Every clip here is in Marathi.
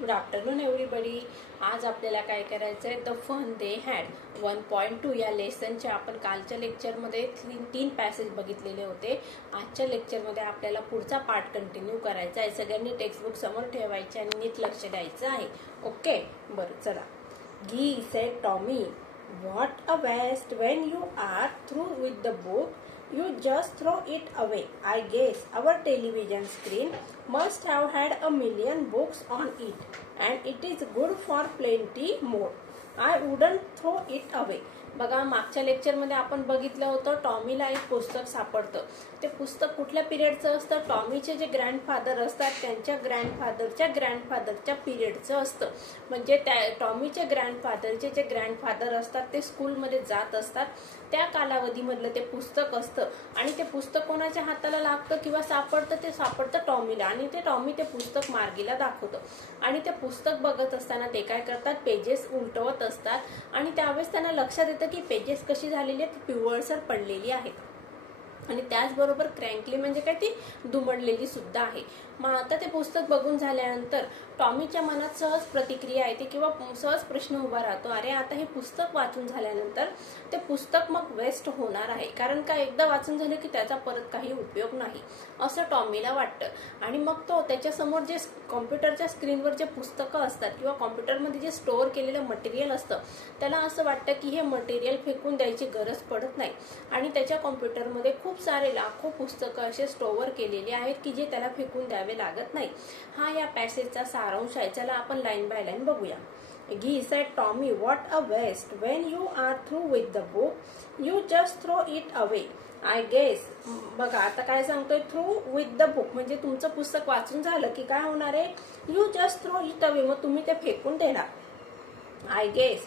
Good afternoon everybody. आज आपल्याला काय करायचं आहे, द फन दे हॅड 1.2 या लेसनचे आपण कालच्या लेक्चरमध्ये तीन पॅसेज बघितलेले होते. आजच्या लेक्चरमध्ये आपल्याला पुढचा पार्ट कंटिन्यू करायचा आहे. सगळ्यांनी टेक्स्टबुक समोर ठेवायचे आणि नीट लक्ष द्यायचं आहे. ओके, बरं चला. Gee said Tommy, what a waste when you are through with the book. You just throw it away. I guess our television screen must have had a million books on it, and it is good for plenty more. I wouldn't throw it away. बघा, मागच्या लेक्चरमध्ये आपण बघितलं होतं टॉमीला एक पुस्तक सापडतं. ते पुस्तक कुठल्या पिरियडचं असतं? टॉमीचे जे ग्रँडफादर असतात त्यांच्या ग्रँडफादरच्या पिरियडचं असतं. म्हणजे त्या टॉमीचे ग्रँडफादरचे जे ग्रँडफादर असतात ते स्कूलमध्ये जात असतात, त्या कालावधीमधलं ते पुस्तक असतं. आणि ते पुस्तक कोणाच्या हाताला लागतं किंवा सापडतं? ते सापडतं टॉमीला. आणि ते टॉमी ते पुस्तक मार्गीला दाखवतं. आणि ते पुस्तक बघत असताना ते काय करतात, पेजेस उलटवत असतात. आणि त्यावेळेस त्यांना लक्षात येतं की पेजेस कशी झालेली आहेत, पिवळसर पडलेली आहेत. आणि त्याचबरोबर क्रँकली म्हणजे काय, ती दुमडलेली सुद्धा आहे. मग आता ते पुस्तक बघून झाल्यानंतर टॉमीच्या मनात सहज प्रतिक्रिया येते किंवा सहज प्रश्न उभा राहतो, अरे आता हे पुस्तक वाचून झाल्यानंतर ते पुस्तक मग वेस्ट होणार आहे, कारण का एकदा वाचून झालं की त्याचा परत काही उपयोग नाही असं टॉमीला वाटतं. आणि मग तो त्याच्यासमोर जे कॉम्प्युटरच्या स्क्रीनवर जे पुस्तकं असतात किंवा कॉम्प्युटरमध्ये जे स्टोअर केलेलं मटेरियल असतं त्याला असं वाटतं की हे मटेरियल फेकून द्यायची गरज पडत नाही. आणि त्याच्या कॉम्प्युटरमध्ये खूप सारे लाखो पुस्तकं असे स्टोअर केलेले आहेत की जे त्याला फेकून द्यावे लागत नाही. हा या पॅसेजचा सारांश आहे. चला आपण लाईन बाय लाईन बघूया. He said, Tommy, what a waste. When you are through with the book, you just throw it away. I guess. बघा आता काय सांगतोय, थ्रू विथ द बुक म्हणजे तुमचं पुस्तक वाचून झालं की काय होणार आहे, you just throw it away, मग तुम्ही ते फेकून देणार. I guess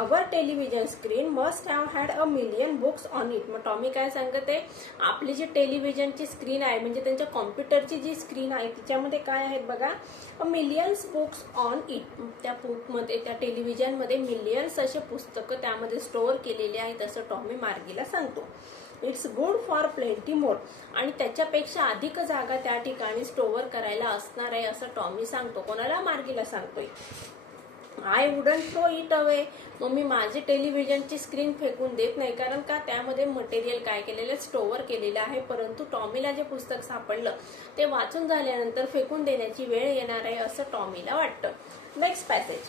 our television screen must have had a million books on it. मग टॉमी काय सांगत आहे, आपली जी टेलिव्हिजनची स्क्रीन आहे म्हणजे त्यांच्या कॉम्प्युटरची जी स्क्रीन आहे तिच्यामध्ये काय आहेत बघा, मिलियन्स बुक्स ऑन इट. त्या बुकमध्ये, त्या टेलिव्हिजनमध्ये मिलियन्स असे पुस्तकं त्यामध्ये स्टोअर केलेले आहेत असं टॉमी मार्गीला सांगतो. इट्स गुड फॉर प्लेंटी मोर. आणि त्याच्यापेक्षा अधिक जागा त्या ठिकाणी स्टोअर करायला असणार आहे असं टॉमी सांगतो. कोणाला? मार्गीला सांगतोय. I wouldn't throw it away. मग मी माझी टेलिव्हिजनची स्क्रीन फेकून देत नाही, कारण का त्यामध्ये मटेरियल काय केलेलं, स्टोअर केलेलं आहे. परंतु टॉमीला जे पुस्तक सापडलं ते वाचून झाल्यानंतर फेकून देण्याची वेळ येणार आहे असं टॉमीला वाटतं. Next passage.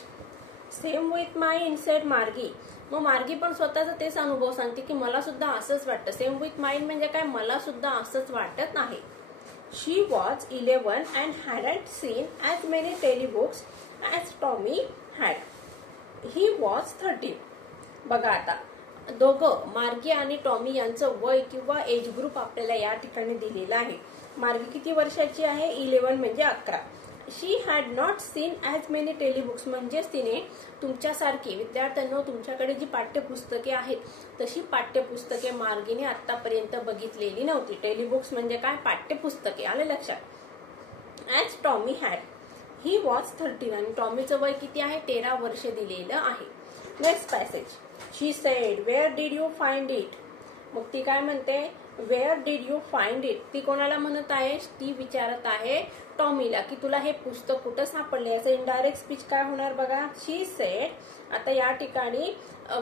Same with my sed मार्गी. मग मार्गी पण स्वतःचा तेच अनुभव सांगते की मला सुद्धा असंच वाटतं. सेम विथ माइंड म्हणजे काय, मला सुद्धा असंच वाटत आहे. शी was 11 and hadn't seen as many telebooks as Tommy had. He was 13. बघा आता दोघं मार्गी आणि टॉमी यांचं वय किंवा एज ग्रुप आपल्याला या ठिकाणी दिलेला आहे. मार्गी किती वर्षाची आहे? 11 म्हणजे 11. She had not seen as many telebooks म्हणजेच तिने तुमच्यासारखी विद्यार्थ्यांना तुमच्याकडे जी पाठ्यपुस्तके आहेत तशी पाठ्यपुस्तके मार्गीने आतापर्यंत बघितलेली नव्हती. टेलिबुक्स म्हणजे काय? पाठ्यपुस्तके. आलं लक्षात? As Tommy had. He was 13 आणि टॉमीचं वय किती आहे? 13 वर्ष दिलेलं आहे. Next passage. She sed, where did you find it. मग ती काय म्हणते, where did you find it. ती कोणाला म्हणत आहे? ती विचारत आहे टॉमीला की तुला हे पुस्तक कुठं सापडले. याचं इनडायरेक्ट स्पीच काय होणार बघा. She said. आता या ठिकाणी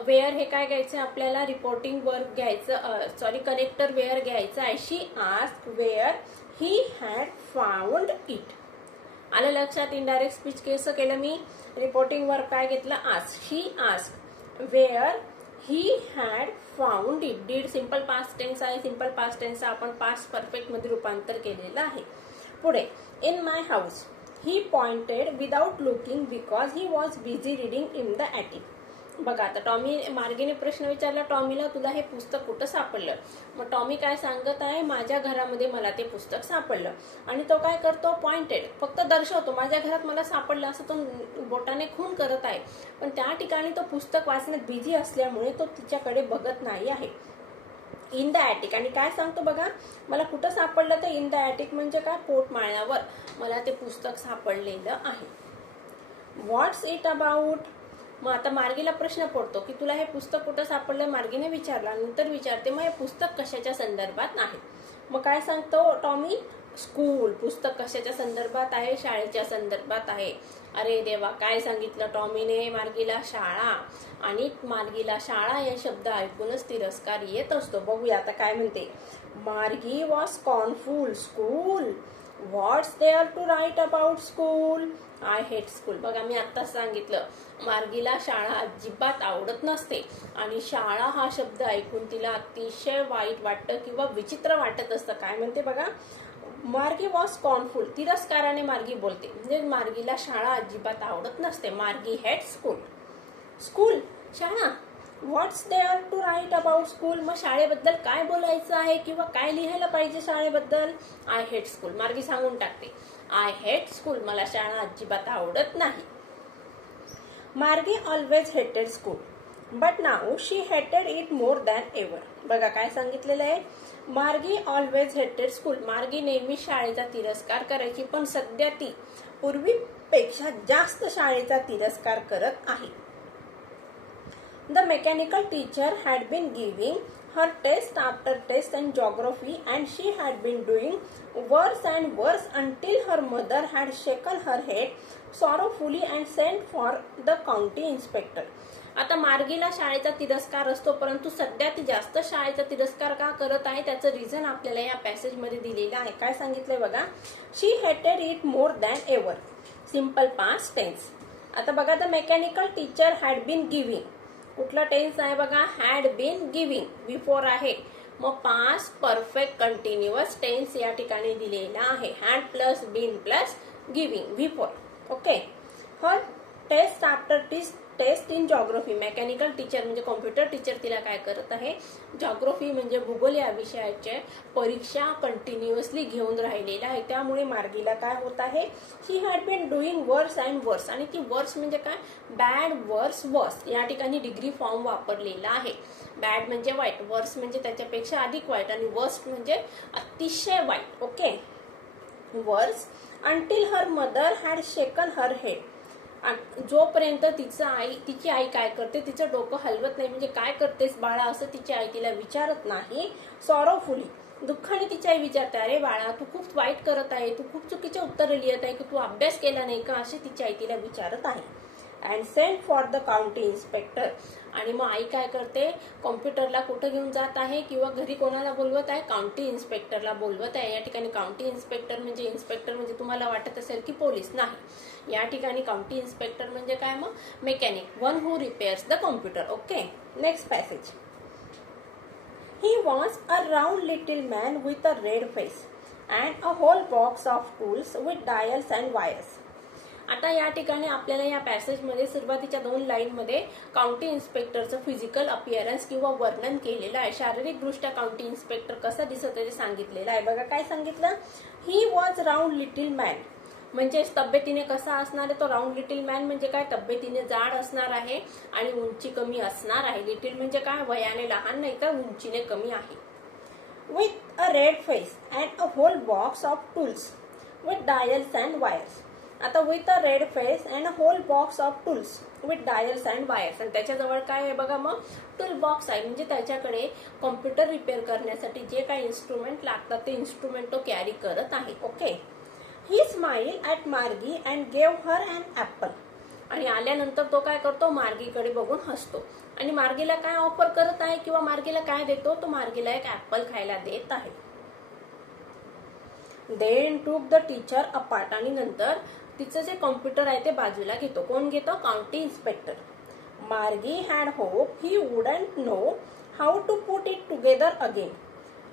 वेअर हे काय घ्यायचं आपल्याला, रिपोर्टिंग वर्क घ्यायचं, कनेक्टर वेअर घ्यायचं आहे. She asked where he had found it. आलं लक्षात? इनडायरेक्ट स्पीच कसं केलं मी, रिपोर्टिंग वर्क काय घेतलं, ask. She asked where he had found it. Did simple past tense आहे. सिंपल पास्ट टेन्स आपण पास्ट परफेक्ट मध्ये रूपांतर केलेलं आहे. पुढे, in my house. He pointed without looking because he was busy reading in the attic. बघा आता टॉमी, मार्गीने प्रश्न विचारला टॉमीला, तुला हे पुस्तक कुठं सापडलं. मग टॉमी काय सांगत आहे, माझ्या घरामध्ये मला ते पुस्तक सापडलं. आणि तो काय करतो, पॉइंटेड, फक्त दर्शवतो, माझ्या घरात मला सापडलं असं तो बोटाने खून करत आहे. पण त्या ठिकाणी तो पुस्तक वाचण्यात बिझी असल्यामुळे तो तिच्याकडे बघत नाही आहे. In the Attic. आणि काय सांगतो बघा, मला कुठं सापडलं तर इन द ॲटिक म्हणजे काय, पोटमाळ्यावर मला ते पुस्तक सापडलेलं आहे. व्हॉट्स इट अबाउट. मग आता मार्गीला प्रश्न पडतो की तुला हे पुस्तक कुठं सापडलं. मार्गीने विचारला, नंतर विचारते मग हे पुस्तक कशाच्या संदर्भात आहे. मग काय सांगतो टॉमी, स्कूल, पुस्तक कशाच्या संदर्भात आहे? शाळेच्या संदर्भात आहे. अरे देवा, काय सांगितलं टॉमीने? मार्गीला शाळा. आणि मार्गीला शाळा या शब्द ऐकूनच तिरस्कार येत असतो. बघूया आता काय म्हणते. Margie was scornful. School, what's there to write about school? I hate school. बघा, मी आत्ताच सांगितलं, मार्गीला शाळा अजिबात आवडत नसते आणि शाळा हा शब्द ऐकून तिला अतिशय वाईट वाटतं किंवा विचित्र वाटत असतं. काय म्हणते बघा, मार्गी वॉज स्कॉर्नफुल. तिरस्काराने मार्गी बोलते, म्हणजे मार्गीला शाळा अजिबात आवडत नसते. मार्गी हेट स्कूल. स्कूल, शाळा. What's there to write about school? मग शाळेबद्दल काय बोलायचं आहे किंवा काय लिहायला पाहिजे शाळेबद्दल? I hate school. मार्गी सांगून टाकते, आय हेट स्कूल. मला शाळा अजिबात आवडत नाही. मार्गी ऑलवेज हेटेड school, but now she hated it more than ever. बघा काय सांगितलेलं आहे. मार्गी ऑलवेज हेटेड स्कूल. मार्गी नेहमी शाळेचा तिरस्कार करायची, पण सध्या ती पूर्वीपेक्षा जास्त शाळेचा तिरस्कार करत आहे. The mechanical teacher had been giving her test after test in geography and she had been doing worse and worse until her mother had shaken her head sorrowfully and sent for the county inspector. आता मार्गीला शाळेचा तिरस्कार असतो, परंतु सध्या ती जास्त शाळेचा तिरस्कार का करत आहे त्याचं रिझन आपल्याला या पॅसेज मध्ये दिलेलं आहे. काय सांगितलंय बघा, she hated it more than ever. Simple past tense. आता बघा, the mechanical teacher had been giving. कुठला टेन्स आहे बघा, हॅड बीन गिव्हिंग बिफोर आहे. मग पास्ट परफेक्ट कंटिन्युअस टेन्स या ठिकाणी दिलेला आहे. Had plus been plus giving before. Okay. Her test after test in geography. Mechanical teacher म्हणजे कॉम्प्युटर टीचर तिला काय करत आहे, जॉग्राफी म्हणजे भूगोल या विषयाचे परीक्षा कंटिन्युअसली घेऊन राहिलेला आहे. त्यामुळे मार्गीला काय होत आहे, ही हॅड बीन डुईंग वर्स अँड वर्स. आणि ती वर्स म्हणजे काय, बॅड, वर्स, वर्स. या ठिकाणी डिग्री फॉर्म वापरलेला आहे. बॅड म्हणजे वाईट, वर्स म्हणजे त्याच्यापेक्षा अधिक वाईट, आणि वर्स्ट म्हणजे अतिशय वाईट. ओके. वर्स until her mother had shaken her head. जोपर्यंत तिची आई काय करते, तिचं डोकं हलवत नाही, म्हणजे काय करतेस बाळा असं तिची आई तिला विचारत नाही. सॉरोफुली, दुःखाने तिची आई विचारते, अरे बाळा तू खूप वाईट करत आहे, तू खूप चुकीचे उत्तर लिहित आहे, की तू अभ्यास केला नाही का, अशी तिची आई तिला विचारत आहे. And sent for the county inspector. आणि मग आई काय करते, कॉम्प्युटरला कुठं घेऊन जात आहे किंवा घरी कोणाला बोलवत आहे, काउंटी इन्स्पेक्टरला बोलवत आहे. या ठिकाणी काउंटी इन्स्पेक्टर म्हणजे तुम्हाला वाटत असेल की पोलीस, नाही. या ठिकाणी काउंटी इन्स्पेक्टर म्हणजे काय, मग mechanic, one who repairs the computer. Okay. Next passage. He was a round little man with a red face and a whole box of tools with dials and wires. आता या ठिकाणी आपल्याला या पॅसेजमध्ये सुरुवातीच्या 2 लाईनमध्ये काउंटी इन्स्पेक्टरचं फिजिकल अपिअरन्स किंवा वर्णन केलेलं आहे. शारीरिक दृष्ट्या काउंटी इन्स्पेक्टर कसा दिसत आहे ते सांगितलेलं आहे. बघा काय सांगितलं, he was round little man. म्हणजे तब्येतीने कसा असणार आहे तो राउंड लिटिल मॅन, म्हणजे काय, तब्येतीने जाड असणार आहे आणि उंची कमी असणार आहे. लिटिल म्हणजे काय, वयाने लहान नाही तर उंचीने कमी आहे. With a red face and a whole box of tools with dials and wires. आता with a red face and a whole box of tools with dials and wires. आणि त्याच्याजवळ काय आहे बघा, मग टूल बॉक्स आहे, म्हणजे त्याच्याकडे कॉम्प्युटर रिपेअर करण्यासाठी जे काही इन्स्ट्रुमेंट लागतात ते इन्स्ट्रुमेंट तो कॅरी करत आहे. Okay. He smile at Margie and gave her an apple. आणि आल्यानंतर तो काय करतो, मार्गीकडे बघून हसतो आणि मार्गीला काय ऑफर करत आहे किंवा मार्गीला काय देतो, तो मार्गीला एक ॲपल खायला देत आहे. Then took the teacher apart. आणि नंतर तिचं जे कॉम्प्युटर आहे ते बाजूला घेतो. कोण घेतो, county inspector. Margie had hope he wouldn't know how to put it together again.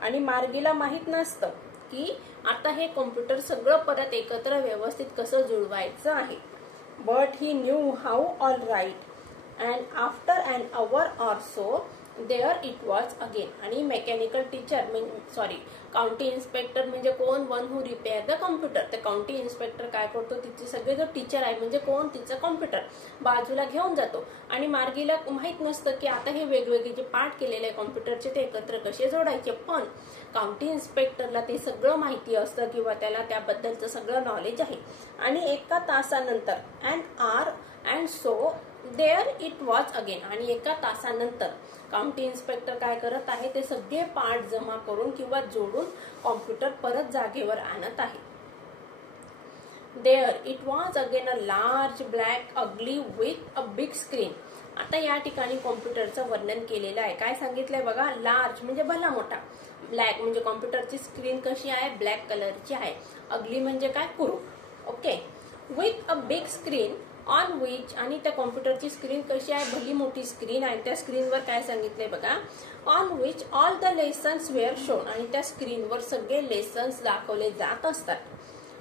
आणि मार्गीला माहित नसतं की आता हे कॉम्प्युटर सगळं परत एकत्र व्यवस्थित कसं जुळवायचं आहे. But he knew how all right and after an hour or so there it was again. आणि मेकॅनिकल टीचर काउंटी इन्स्पेक्टर म्हणजे कोण, one who repair the computer. तर काउंटी इन्स्पेक्टर काय करतो, तिचे सगळे जो टीचर आहे म्हणजे कोण, तिचं कॉम्प्युटर बाजूला घेऊन जातो. आणि मार्गीला माहित नसतं की आता हे वेगवेगळे जे पार्ट केलेले आहे कॉम्प्युटरचे ते एकत्र कसे जोडायचे. पण काउंटी इन्स्पेक्टरला ते सगळं माहिती असतं किंवा त्याला त्याबद्दलचं सगळं नॉलेज आहे. आणि 1 तासानंतर and hour and so there it was again. आणि एका तासानंतर काउंटी इन्स्पेक्टर काय करत आहे, ते सगळे पार्ट जमा करून किंवा जोडून कॉम्प्युटर परत जागेवर आणत आहे. There it was again a large black ugly with a big screen. आता या ठिकाणी कॉम्प्युटरचं वर्णन केलेलं आहे. काय सांगितलंय बघा, लार्ज म्हणजे भला मोठा, ब्लॅक म्हणजे कॉम्प्युटरची स्क्रीन कशी आहे, ब्लॅक कलरची आहे, अगली म्हणजे काय, कुरूप. Okay. With a big screen on which, आणि त्या कॉम्प्युटरची स्क्रीन कशी आहे, भली मोठी स्क्रीन आहे. त्या स्क्रीनवर काय सांगितलंय बघा, on which all the lessons were shown, आणि त्या स्क्रीनवर सगळे लेसन्स दाखवले जात असतात.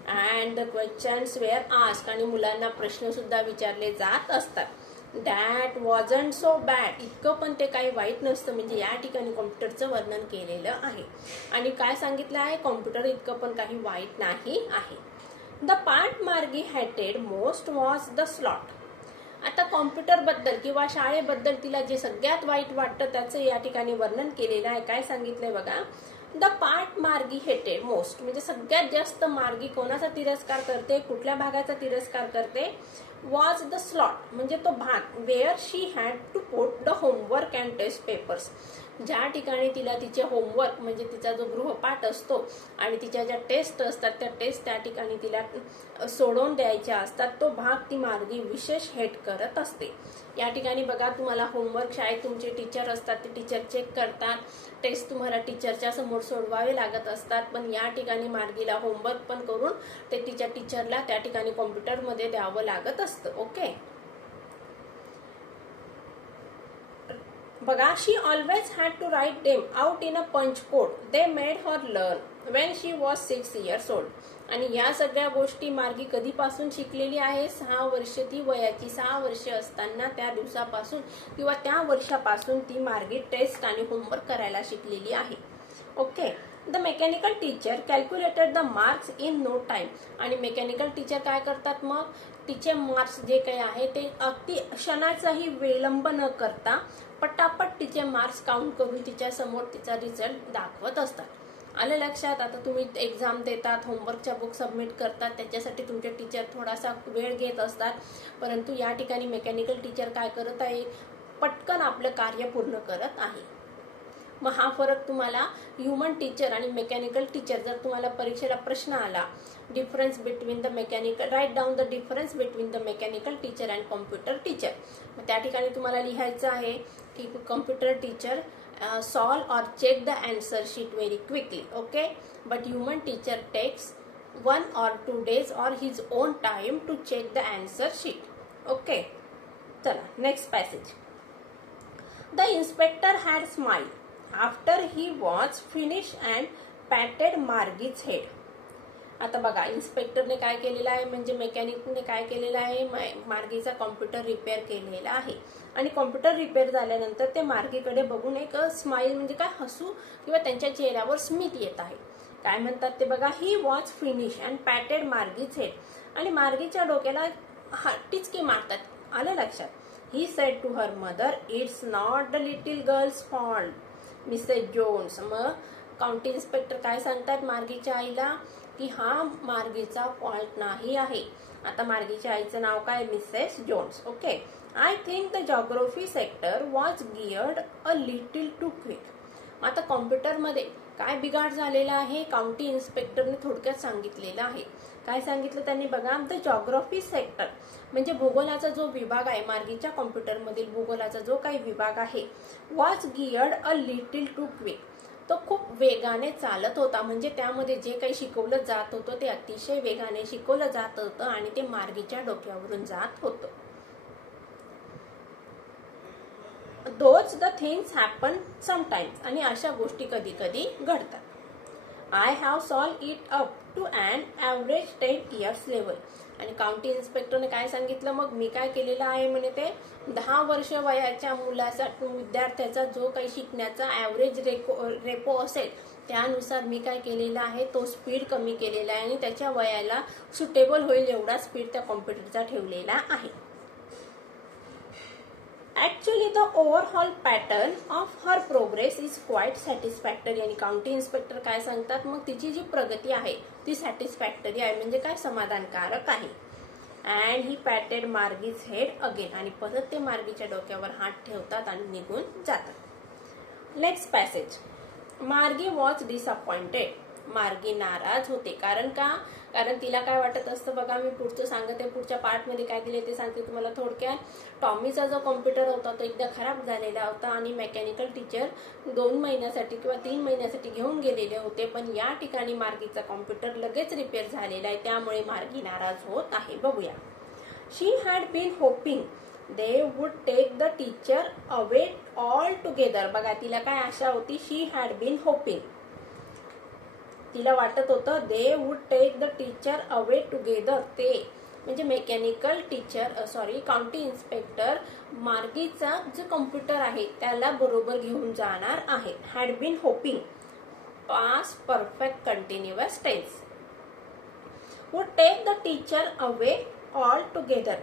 And the questions were asked, आणि मुलांना प्रश्न सुद्धा विचारले जात असतात. दॅट वॉजंट सो बॅड, इतकं पण ते काही वाईट नसतं. म्हणजे या ठिकाणी कॉम्प्युटरचं वर्णन केलेलं आहे. आणि काय सांगितलं आहे, कॉम्प्युटर इतकं पण काही वाईट नाही आहे. द पार्ट मार्गी हॅटेड मोस्ट वॉज द स्लॉट. आता कॉम्प्युटर बद्दल किंवा शाळेबद्दल तिला जे सगळ्यात वाईट वाटतं त्याचं या ठिकाणी वर्णन केलेलं आहे. काय सांगितलंय बघा, द पार्ट मार्गी हेटेड मोस्ट, म्हणजे सगळ्यात जास्त मार्गी कोणाचा तिरस्कार करते, कुठल्या भागाचा तिरस्कार करते, वॉज द स्लॉट म्हणजे तो भाग, where she had to put the homework and test papers, ज्या ठिकाणी तिला तिचे होमवर्क म्हणजे तिचा जो गृहपाठ असतो आणि तिच्या ज्या टेस्ट असतात त्या टेस्ट त्या ठिकाणी तिला सोडवून द्यायच्या असतात, तो भाग ती मार्गी विशेष हेट करत असते. या ठिकाणी बघा, तुम्हाला होमवर्क शाळेत तुमचे टीचर असतात, ते टीचर चेक करतात, टेस्ट तुम्हाला टीचरच्या समोर सोडवावे लागत असतात. पण या ठिकाणी मार्गीला होमवर्क पण करून ते तिच्या टीचरला त्या ठिकाणी कॉम्प्युटरमध्ये द्यावं लागत असतं. ओके. बघा, she always had to write them out in a punch code they made her learn when she was 6 years old. आणि या सगळ्या गोष्टी मार्गी कधीपासून शिकलेली आहे, 6 वर्ष, ती वयाची 6 वर्ष असताना त्या दिवसापासून किंवा त्या वर्षापासून ती मार्गी टेस्ट आणि होमवर्क करायला शिकलेली आहे. Okay. The mechanical teacher calculated the marks in no time. आणि मेकॅनिकल टीचर काय करतात, मग तिचे मार्क्स जे काही आहे ते अगदी क्षणाचाही विलंब न करता पटापट तिचे मार्क्स काउंट करून तिच्या समोर तिचा रिझल्ट दाखवत असतात. आलं लक्षात. आता तुम्ही एक्झाम देतात, होमवर्कच्या बुक सबमिट करतात, त्याच्यासाठी तुमचे टीचर थोडासा वेळ घेत असतात, परंतु या ठिकाणी मेकॅनिकल टीचर काय करत आहे, पटकन आपलं कार्य पूर्ण करत आहे. मग हा फरक तुम्हाला ह्युमन टीचर आणि मेकॅनिकल टीचर, जर तुम्हाला परीक्षेला प्रश्न आला, difference between the mechanical, write down the difference between the mechanical teacher and computer teacher, मग त्या ठिकाणी तुम्हाला लिहायचं आहे की computer teacher solve or check the answer sheet very quickly, okay, but human teacher takes 1 or 2 days or his own time to check the answer sheet. Okay, चला next passage. The inspector had smiled after he was finished and patted Margie's head. आता बघा, इन्स्पेक्टरने काय केलेलं आहे, म्हणजे मेकॅनिकने काय केलेलं आहे, मार्गीचा कॉम्प्युटर रिपेअर केलेला आहे. आणि कॉम्प्युटर रिपेअर झाल्यानंतर ते मार्गीकडे बघून एक स्माइल म्हणजे काय, हसू किंवा त्यांच्या चेहऱ्यावर स्मित येत आहे. काय म्हणतात ते बघा, he was finish and patted Margie's head. आणि मार्गीच्या डोक्याला टिचकी मारतात. आलं लक्षात. He said to her mother, it's not the little girl's fault, Mrs Jones. मग काउंटी इन्स्पेक्टर काय सांगतात मार्गीच्या आईला, की हा मार्गीचा फॉल्ट नाही आहे. आता मार्गीच्या आईचं नाव काय, Mrs Jones. Okay. I think the geography sector was geared a little too quick. आता कॉम्प्युटरमध्ये काय बिघाड झालेला आहे, काउंटी इन्स्पेक्टरने थोडक्यात सांगितलेलं आहे. काय सांगितलं त्यांनी बघा, द जॉग्राफी सेक्टर म्हणजे भूगोलाचा जो विभाग आहे, मार्गीच्या कॉम्प्युटरमधील भूगोलाचा जो काही विभाग आहे, was geared a little too quick, तो खूप वेगाने चालत होता. म्हणजे त्यामध्ये जे काही शिकवलं जात होतं ते अतिशय वेगाने शिकवलं जात होतं आणि ते मार्गीच्या डोक्यावरून जात होतं. Those the things happen sometimes. आणि अशा गोष्टी कधी कधी घडतात. I have solve it up to and average 10 years level. आणि काउंटी इन्स्पेक्टरने काय सांगितलं, मग मी काय केलेलं आहे म्हणे, ते 10 वर्ष वयाच्या मुलाचा विद्यार्थ्याचा जो काही शिकण्याचा ॲव्हरेज रेपो असेल त्यानुसार मी काय केलेलं आहे, तो स्पीड कमी केलेला आहे आणि त्याच्या वयाला सुटेबल होईल एवढा स्पीड त्या कॉम्प्युटरचा ठेवलेला आहे. Actually, the overall pattern of her progress is quite satisfactory. आणि काउंटी इन्स्पेक्टर काय सांगतात, मग तिची जी प्रगती आहे ती सॅटिस्फॅक्टरी आहे, म्हणजे काय, समाधानकारक आहे. And he patted Margie's head again. आणि परत ते मार्गीच्या डोक्यावर हात ठेवतात आणि निघून जातात. Next passage. मार्गी वॉज डिसअपॉइंटेड. मार्गी नाराज होते. कारण तिला काय वाटत असतं बघा, मी पुढचं सांगते, पुढच्या पार्टमध्ये काय दिले ते सांगते तुम्हाला थोडक्यात. टॉमीचा जो कॉम्प्युटर होता तो एकदा खराब झालेला होता आणि मेकॅनिकल टीचर 2 महिन्यासाठी किंवा 3 महिन्यासाठी घेऊन गेलेले होते, पण या ठिकाणी मार्गीचा कॉम्प्युटर लगेच रिपेअर झालेला आहे, त्यामुळे मार्गी नाराज होत आहे. बघूया. She had been hoping they would take the teacher away all together. बघा, तिला काय आशा होती. she had been hoping. तिला वाटत होतं they would take the teacher away together. ते म्हणजे मेकॅनिकल टीचर काउंटी इन्स्पेक्टर मार्गीचा जो कॉम्प्युटर आहे त्याला बरोबर घेऊन जाणार आहे. had been hoping. past perfect continuous tense. would take the teacher away all together.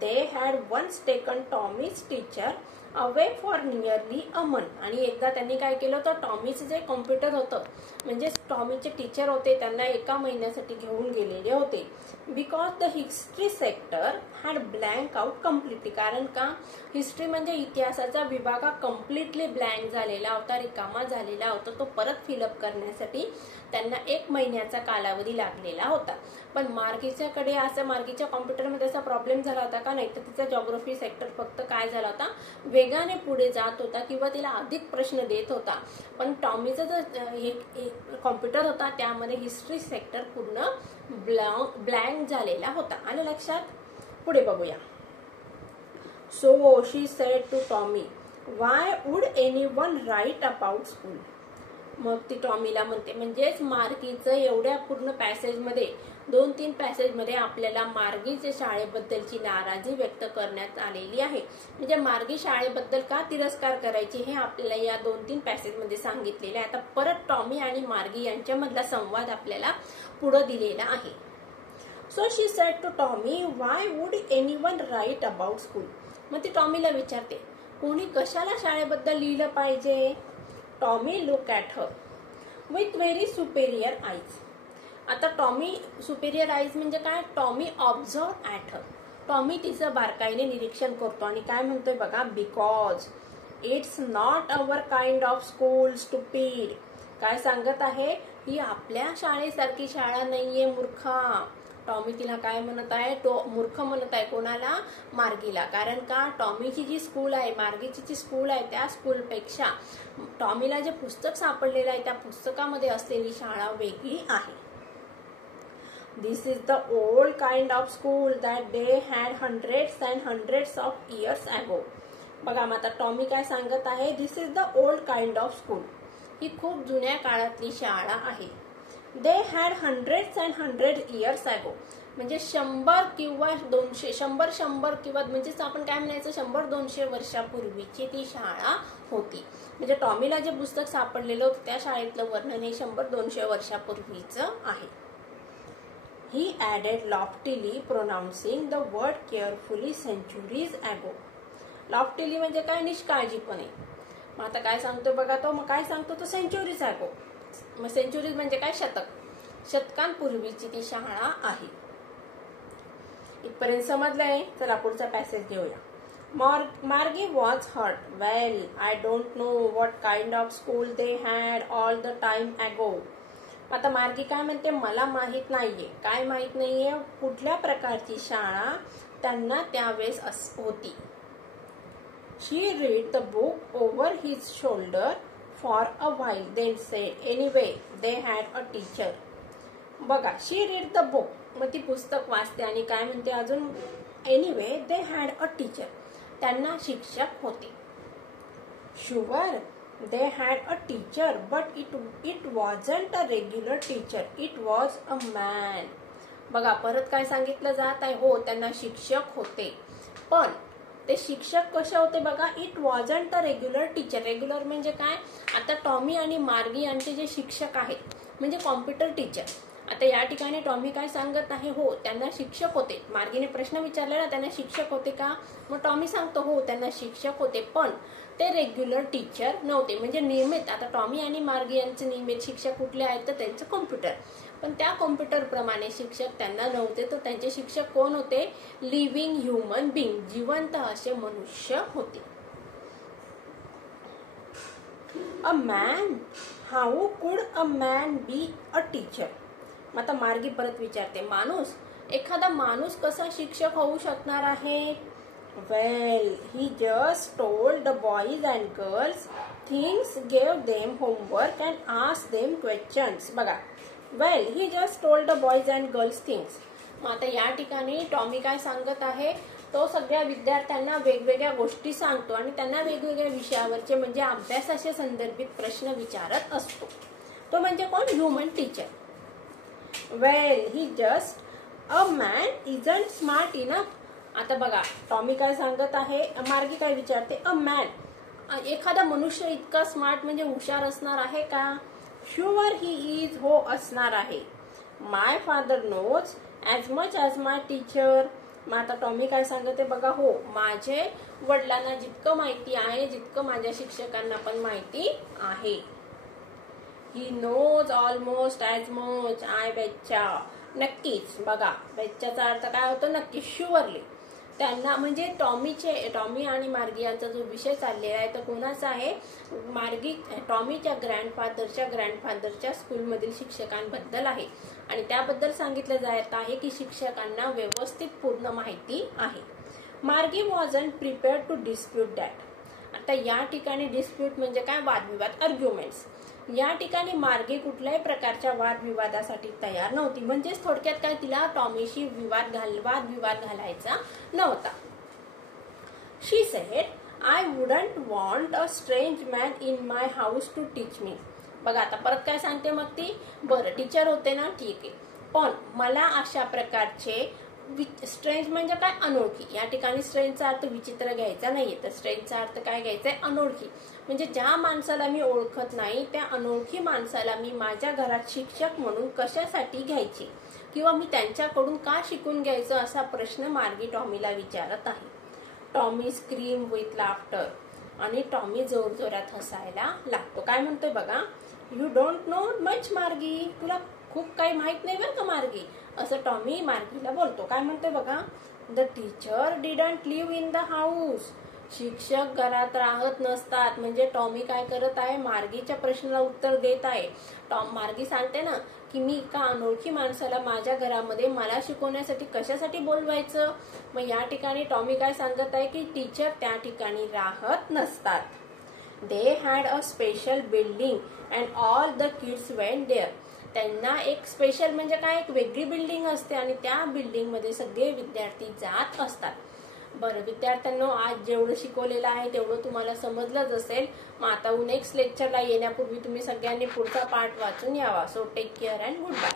They had once taken Tommy's teacher away for nearly a month. आणि एकदा त्यांनी काय केलं होतं, टॉमीचं जे कॉम्प्युटर होतं म्हणजे टॉमीचे टीचर होते त्यांना 1 महिन्यासाठी घेऊन गेलेले होते. Because the history sector had blank out completely. कारण का हिस्ट्री म्हणजे इतिहासाचा विभाग हा कम्प्लिटली ब्लँक झालेला होता, रिकामा झालेला होता. तो परत फिलअप करण्यासाठी त्यांना 1 महिन्याचा कालावधी लागलेला होता. पण मार्गीच्याकडे असं मार्गीच्या कॉम्प्युटरमध्ये असा प्रॉब्लेम झाला होता का, नाही तर तिचा जॉग्राफी सेक्टर फक्त काय झाला होता, वेगाने पुढे जात होता किंवा तिला अधिक प्रश्न देत होता. पण टॉमीचा जो कॉम्प्युटर होता त्यामध्ये हिस्ट्री सेक्टर पूर्ण ब्लँक झालेला होता. आलं लक्षात. पुढे बघूया. So she said to Tommy, why would anyone write about school. मग ती टॉमीला म्हणते, म्हणजेच मार्गीचं एवढ्या पूर्ण पॅसेजमध्ये 2-3 पॅसेजमध्ये आपल्याला मार्गीच्या शाळेबद्दलची नाराजी व्यक्त करण्यात आलेली आहे. म्हणजे मार्गी शाळेबद्दल का तिरस्कार करायची हे आपल्याला या 2-3 पॅसेजमध्ये सांगितलेलं आहे. आता परत टॉमी आणि मार्गी यांच्यामधला संवाद आपल्याला पुढे दिलेला आहे. So she said to Tommy, why would anyone write about school. मग ती टॉमीला विचारते, कोणी कशाला शाळेबद्दल लिहिलं पाहिजे. Tommy look at her with very superior eyes. आता टॉमी सुपेरियर आईज म्हणजे काय, Tommy observe at her. Tommy तिचं बारकाईने निरीक्षण करतो आणि काय म्हणतोय बघा, because it's not our kind of school stupid. काय सांगत आहे, ही आपल्या शाळेसारखी शाळा नाहीये मूर्खा. टॉमी तिला काय म्हणत आहे, तो मूर्ख म्हणत आहे. कोणाला, मार्गीला. कारण का टॉमीची जी स्कूल आहे, मार्गीची जी स्कूल आहे त्या स्कूलपेक्षा टॉमीला जे पुस्तक सापडलेलं आहे त्या पुस्तकामध्ये असलेली शाळा वेगळी आहे. This is the old kind of school that they had hundreds and hundreds of years ago. बघा मग आता टॉमी काय सांगत आहे, this is the old kind of school. ही खूप जुन्या काळातली शाळा आहे. They had hundreds and hundred years ago. म्हणजे 100 किंवा 200, 100 किंवा म्हणजेच आपण काय म्हणायचं 100-200 वर्षापूर्वीची ती शाळा होती. म्हणजे टॉमीला जे पुस्तक सापडलेलं होतं त्या शाळेतलं वर्णन हे 100-200 वर्षापूर्वीचं आहे. He added loftily, pronouncing the word carefully, centuries ago. Loftily म्हणजे काय, निष्काळजीपणे. मग आता काय सांगतो बघा तो, मग काय सांगतो तो, सेंचुरीज ago. मग सेंचुरीज म्हणजे काय, शतकांपूर्वीची ती शाळा आहे. इथपर्यंत समजलंय. चला पुढचा पॅसेज घेऊया. Margie was hurt. Well, I don't know what kind of school they had all the time ago. आता मार्गी काय म्हणते, मला माहित नाहीये. काय माहित नाहीये, कुठल्या प्रकारची शाळा त्यांना त्यावेळेस होती. She read the book over his shoulder for a while, then said, anyway they had a teacher. बघा, शी रीड द बुक, मग ती पुस्तक वाचते आणि काय म्हणते अजून, anyway they had a teacher, त्यांना शिक्षक होते. Sure they had a teacher, but it wasn't a regular teacher, it was a man. बघा परत काय सांगितलं जात आहे, हो त्यांना शिक्षक होते, पण ते शिक्षक कसे होते बघा, it wasn't a regular teacher. Regular म्हणजे काय, आता टॉमी आणि मार्गी यांचे जे शिक्षक आहेत म्हणजे कॉम्प्युटर टीचर. आता या ठिकाणी टॉमी काय सांगत आहे, हो त्यांना शिक्षक होते. मार्गीने प्रश्न विचारलेला, त्यांना शिक्षक होते का, मग टॉमी सांगतो हो त्यांना शिक्षक होते, पण ते रेग्युलर टीचर नव्हते. म्हणजे नियमित, आता टॉमी आणि मार्गी यांचे नियमित शिक्षक कुठले आहेत तर त्यांचं कॉम्प्युटर. पण त्या कॉम्प्युटर प्रमाणे शिक्षक त्यांना नव्हते, तर त्यांचे शिक्षक कोण होते? लिव्हिंग ह्युमन बिंग, जिवंत असे मनुष्य होते. अ मॅन, हाऊ कुड a man be a teacher? आता मार्गी परत विचारते, एखादा माणूस कसा शिक्षक होऊ शकणार आहे? Well, he just told the boys and girls things, gave them homework and asked them questions. बघा, well, he just told the boys and girls things. मग आता या ठिकाणी टॉमी काय सांगत आहे? तो सगळ्या विद्यार्थ्यांना वेगवेगळ्या गोष्टी सांगतो आणि त्यांना वेगवेगळ्या विषयावरचे म्हणजे अभ्यासाशी संदर्भित प्रश्न विचारत असतो. तो म्हणजे कोण? Human teacher. Well, he just, a man isn't smart enough. आता बघा, टॉमी काय सांगत आहे, मार्गी काय विचारते? अ मॅन, एखादा मनुष्य इतका स्मार्ट म्हणजे हुशार असणार आहे का? शुअर ही इज, हो असणार आहे. My father knows as much as my teacher. मग आता टॉमी काय सांगते बघा, हो माझे वडिलांना जितकं माहिती आहे जितकं माझ्या शिक्षकांना पण माहिती आहे. He knows almost as much, I betcha, नक्कीच. बघा, बेच्चाचा अर्थ काय होतो? नक्की, शुअरली. त्यांना म्हणजे टॉमी आणि मार्गी यांचा जो विषय चाललेला आहे तो कोणाचा आहे? टॉमीच्या ग्रँडफादरच्या स्कूलमधील शिक्षकांबद्दल आहे आणि त्याबद्दल सांगितलं जात आहे की शिक्षकांना व्यवस्थित पूर्ण माहिती आहे. Margie wasn't prepared to dispute that. आता या ठिकाणी डिस्प्यूट म्हणजे काय? वादविवाद, आर्ग्युमेंट्स. या ठिकाणी मार्गी कुठल्याही प्रकारच्या वादविवादासाठी तयार नव्हती. म्हणजेच थोडक्यात काय, तिला टॉमीशी वादविवाद घालायचा नव्हता. She said, I wouldn't want a strange man in my house to teach me. बघा, आता परत काय सांगते मग ती? बरं, टीचर होते ना, ठीक आहे, पण मला अशा प्रकारचे स्ट्रेंज म्हणजे काय? अनोळखी. या ठिकाणी स्ट्रेंजचा अर्थ विचित्र घ्यायचा नाहीये, तर स्ट्रेंजचा अर्थ काय घ्यायचा आहे? अनोळखी. म्हणजे ज्या माणसाला मी ओळखत नाही त्या अनोळखी माणसाला मी माझ्या घरात शिक्षक म्हणून कशासाठी घ्यायची किंवा मी त्यांच्याकडून का शिकून घ्यायचं, असा प्रश्न मार्गी टॉमीला विचारत आहे. Tommy scream with laughter. आणि टॉमी जोरजोरात हसायला लागतो. काय म्हणतोय बघा, यू डोंट नो मच मार्गी, तुला खूप काही माहित नाही बरं का मार्गी, असं टॉमी मार्गीला बोलतो. काय म्हणतोय बघा, the teacher didn't live in the house. शिक्षक घरात राहत नसतात. म्हणजे टॉमी काय करत आहे? मार्गीच्या प्रश्नाला उत्तर देत आहे. मार्गी सांगते ना की मी का अनोळखी माणसाला माझ्या घरामध्ये मला शिकवण्यासाठी कशासाठी बोलवायचं. मग या ठिकाणी टॉमी काय सांगत आहे की टीचर त्या ठिकाणी राहत नसतात. They had a special building and all the kids went there. त्यांना एक स्पेशल म्हणजे काय, एक वेगळी बिल्डिंग असते आणि त्या बिल्डिंग मध्ये सगळे विद्यार्थी जात असतात. बरं विद्यार्थ्यांनो, आज जेवढं शिकवलेलं आहे तेवढं तुम्हाला समजलंच असेल. मग आता नेक्स्ट लेक्चरला येण्यापूर्वी तुम्ही सगळ्यांनी पुढचा पार्ट वाचून यावा. So take care and good bye.